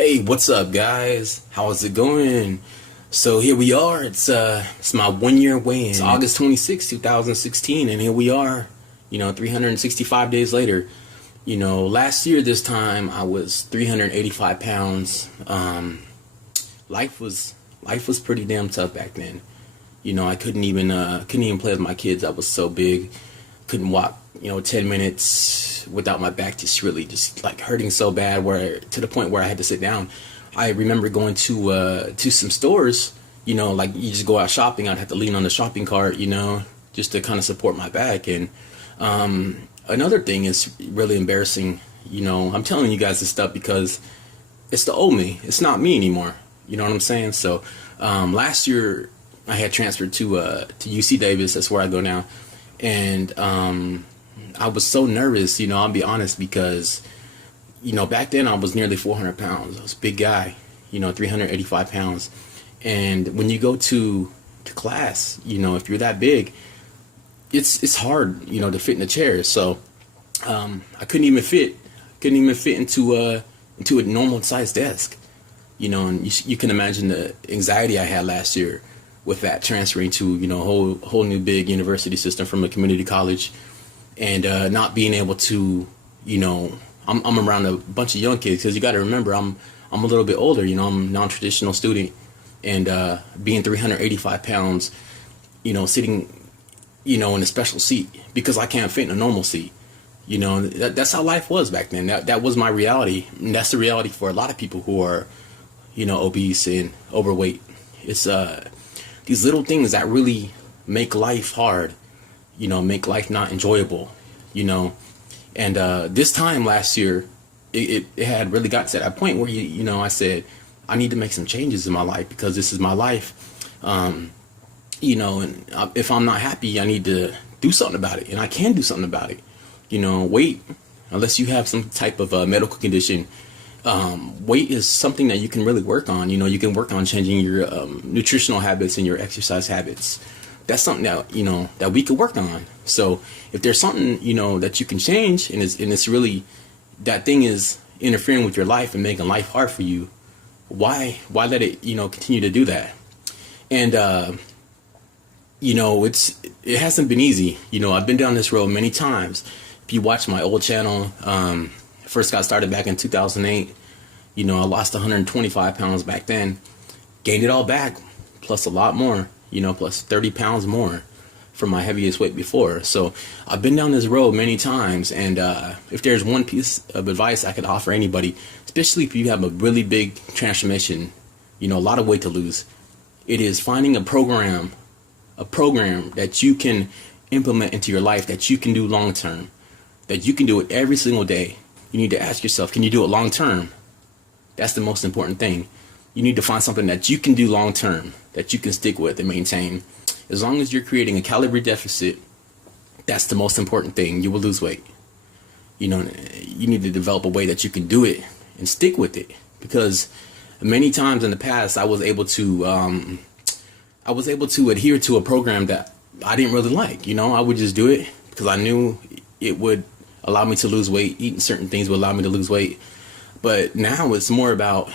Hey, what's up, guys? How's it going? So here we are. It's my 1 year weigh-in. It's August 26, 2016, and here we are. 365 days later. Last year this time I was 385 pounds. Life was pretty damn tough back then. I couldn't even play with my kids. I was so big. Couldn't walk 10 minutes without my back just like hurting so bad, where to the point where I had to sit down. I remember going to some stores, like you just go out shopping. I'd have to lean on the shopping cart, just to kind of support my back. And another thing is really embarrassing. I'm telling you guys this stuff because it's the old me. It's not me anymore. You know what I'm saying? So last year I had transferred to UC Davis. That's where I go now. And I was so nervous, I'll be honest, because, back then I was nearly 400 pounds. I was a big guy, 385 pounds. And when you go to class, if you're that big, it's hard, to fit in the chair. So I couldn't even fit into a normal sized desk, and you can imagine the anxiety I had last year with that, transferring to a whole new big university system from a community college, and not being able to, I'm around a bunch of young kids, because you got to remember I'm a little bit older, I'm a non-traditional student, and being 385 pounds, sitting in a special seat because I can't fit in a normal seat. That's how life was back then. That was my reality, and that's the reality for a lot of people who are obese and overweight. It's these little things that really make life hard, make life not enjoyable, and this time last year it had really got to that point where I said I need to make some changes in my life, because this is my life, and if I'm not happy, I need to do something about it, and I can do something about it. Weight, unless you have some type of medical condition, weight is something that you can really work on. You can work on changing your nutritional habits and your exercise habits. That's something that that we could work on. So if there's something that you can change, and it's really, that thing is interfering with your life and making life hard for you, why let it continue to do that? And it hasn't been easy. I've been down this road many times. If you watch my old channel, first got started back in 2008. I lost 125 pounds back then, gained it all back, plus a lot more, plus 30 pounds more from my heaviest weight before. So I've been down this road many times, and if there's one piece of advice I could offer anybody, especially if you have a really big transformation, a lot of weight to lose, it is finding a program that you can implement into your life, that you can do long term, that you can do it every single day. You need to ask yourself, can you do it long term? That's the most important thing. You need to find something that you can do long term, that you can stick with and maintain. As long as you're creating a calorie deficit, that's the most important thing. You will lose weight. You need to develop a way that you can do it and stick with it, because many times in the past I was able to adhere to a program that I didn't really like. I would just do it because I knew it would allow me to lose weight. Eating certain things would allow me to lose weight. But now it's more about,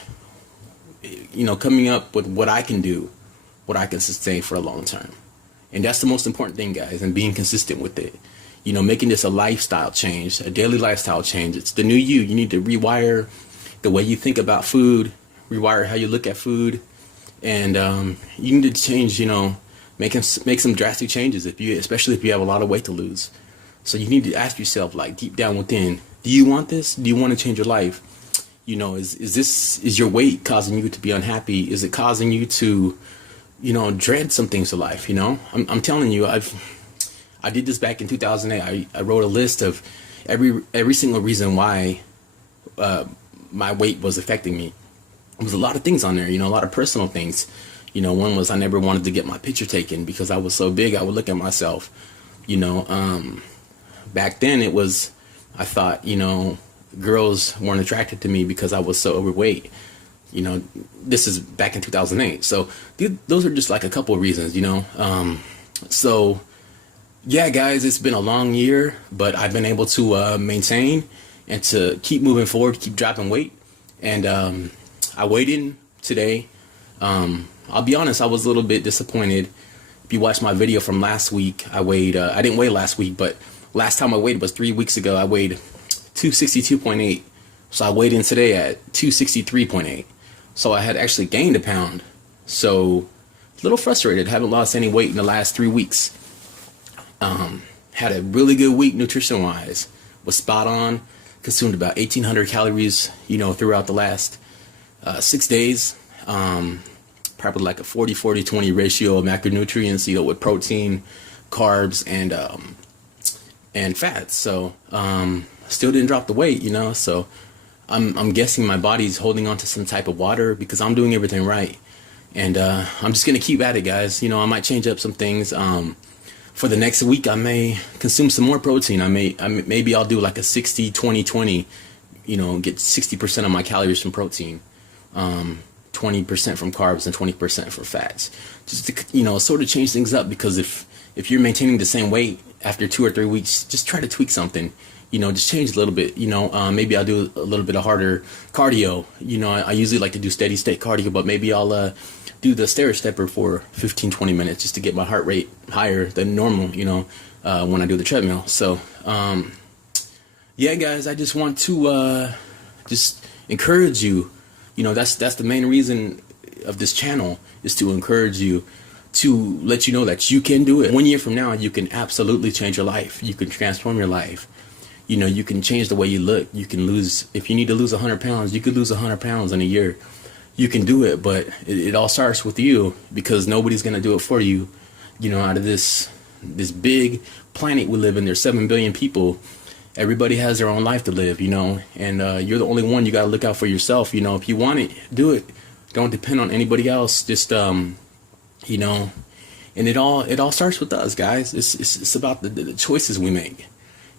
coming up with what I can do, what I can sustain for a long term. And that's the most important thing, guys, and being consistent with it. Making this a lifestyle change, a daily lifestyle change. It's the new you. You need to rewire the way you think about food, rewire how you look at food. And you need to change, make some drastic changes, especially if you have a lot of weight to lose. So you need to ask yourself, like, deep down within, do you want this? Do you want to change your life? Is your weight causing you to be unhappy? Is it causing you to, dread some things in life? I'm telling you, I did this back in 2008. I wrote a list of every single reason why my weight was affecting me. There was a lot of things on there, a lot of personal things. One was I never wanted to get my picture taken because I was so big. I would look at myself, back then it was, I thought, girls weren't attracted to me because I was so overweight. This is back in 2008. So those are just like a couple of reasons, so yeah, guys, it's been a long year, but I've been able to maintain and to keep moving forward, keep dropping weight. And I weighed in today. I'll be honest, I was a little bit disappointed. If you watched my video from last week, I weighed, I didn't weigh last week, but last time I weighed was 3 weeks ago. I weighed 262.8. So I weighed in today at 263.8. So I had actually gained a pound. So a little frustrated. Haven't lost any weight in the last 3 weeks. Had a really good week nutrition wise. Was spot on. Consumed about 1,800 calories, throughout the last 6 days. Probably like a 40-40-20 ratio of macronutrients, with protein, carbs, and fats. So still didn't drop the weight, So I'm guessing my body's holding on to some type of water because I'm doing everything right. And I'm just gonna keep at it, guys. I might change up some things. For the next week, I may consume some more protein. Maybe I'll do like a 60-20-20. Get 60% of my calories from protein, 20% from carbs, and 20% for fats. Just to sort of change things up, because if you're maintaining the same weight after 2 or 3 weeks, just try to tweak something. Just change a little bit. Maybe I'll do a little bit of harder cardio. I usually like to do steady state cardio, but maybe I'll do the stair stepper for 15-20 minutes just to get my heart rate higher than normal, when I do the treadmill. So, yeah, guys, I just want to just encourage you. That's the main reason of this channel, is to encourage you, to let you know that you can do it. 1 year from now, you can absolutely change your life. You can transform your life. You can change the way you look. You can lose, if you need to lose 100 pounds, you could lose 100 pounds in a year. You can do it, but it all starts with you, because nobody's going to do it for you. Out of this big planet we live in, there's 7 billion people. Everybody has their own life to live, and you're the only one. You got to look out for yourself. If you want it, do it. Don't depend on anybody else. Just, and it all starts with us, guys. It's about the choices we make.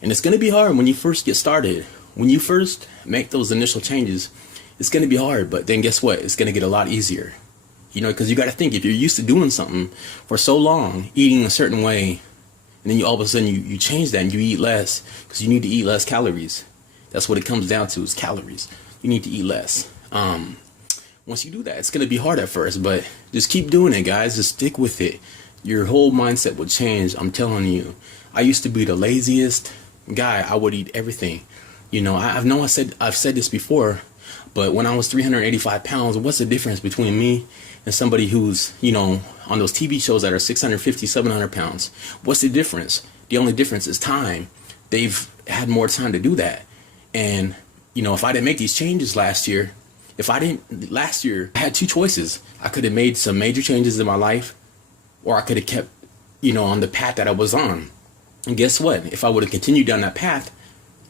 And it's going to be hard when you first get started. When you first make those initial changes, it's going to be hard. But then guess what? It's going to get a lot easier. Because you got to think, if you're used to doing something for so long, eating a certain way, and then all of a sudden you change that and you eat less, because you need to eat less calories. That's what it comes down to, is calories. You need to eat less. Once you do that, it's going to be hard at first, but just keep doing it, guys. Just stick with it. Your whole mindset will change. I'm telling you. I used to be the laziest guy. I would eat everything. I've said this before, but when I was 385 pounds, what's the difference between me and somebody who's, on those TV shows that are 650, 700 pounds? What's the difference? The only difference is time. They've had more time to do that. And, if I didn't make these changes last year, I had 2 choices. I could have made some major changes in my life, or I could have kept, on the path that I was on. And guess what? If I would have continued down that path,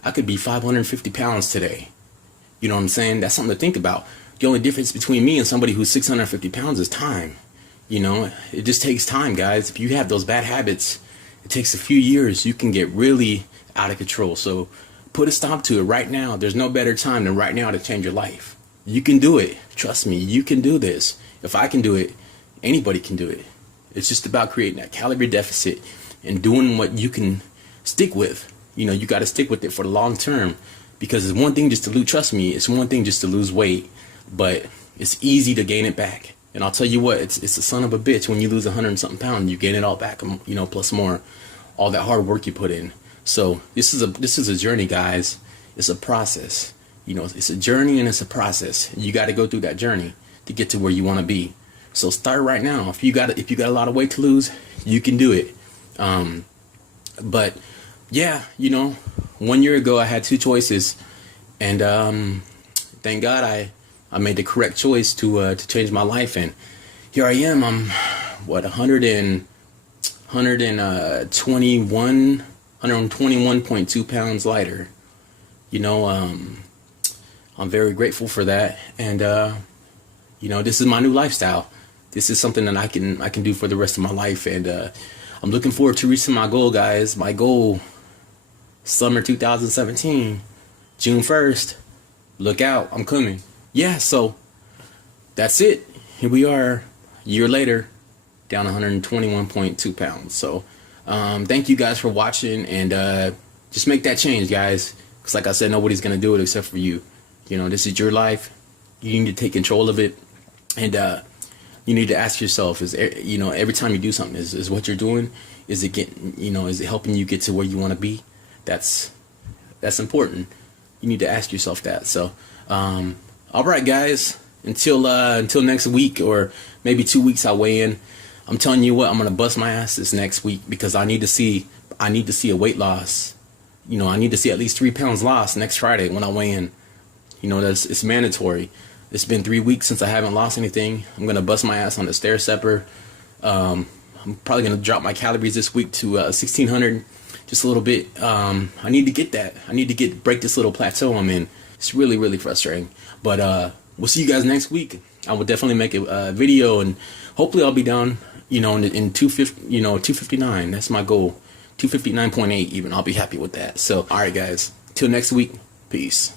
I could be 550 pounds today. You know what I'm saying? That's something to think about. The only difference between me and somebody who's 650 pounds is time. It just takes time, guys. If you have those bad habits, it takes a few years. You can get really out of control. So put a stop to it right now. There's no better time than right now to change your life. You can do it. Trust me, you can do this. If I can do it, anybody can do it. It's just about creating that calorie deficit and doing what you can stick with. You got to stick with it for the long term, because it's one thing just to lose. Trust me, it's one thing just to lose weight, but it's easy to gain it back. And I'll tell you what, it's a son of a bitch when you lose 100 and something pounds. You gain it all back, plus more, all that hard work you put in. So this is a journey, guys. It's a process. It's a journey and it's a process. You got to go through that journey to get to where you want to be. So start right now. If you got a lot of weight to lose, you can do it. But yeah, 1 year ago I had 2 choices, and thank God I made the correct choice to change my life, and here I am. I'm 121.2 pounds lighter. I'm very grateful for that, and this is my new lifestyle. This is something that I can do for the rest of my life, and I'm looking forward to reaching my goal, guys. My goal, summer 2017, June 1st. Look out, I'm coming. Yeah, so that's it. Here we are, a year later, down 121.2 pounds. So thank you guys for watching, and just make that change, guys. Because like I said, nobody's going to do it except for you. This is your life. You need to take control of it, and you need to ask yourself: every time you do something, is what you're doing, is it getting, is it helping you get to where you want to be? That's important. You need to ask yourself that. So, all right, guys. Until next week, or maybe 2 weeks, I'll weigh in. I'm telling you what, I'm gonna bust my ass this next week, because I need to see a weight loss. I need to see at least 3 pounds lost next Friday when I weigh in. It's mandatory. It's been 3 weeks since I haven't lost anything. I'm gonna bust my ass on the stair stepper. I'm probably gonna drop my calories this week to 1,600, just a little bit. I need to get that. I need to break this little plateau I'm in. It's really, really frustrating. But we'll see you guys next week. I will definitely make a video, and hopefully I'll be down, in 259. That's my goal. 259.8 even. I'll be happy with that. So, all right, guys. Till next week. Peace.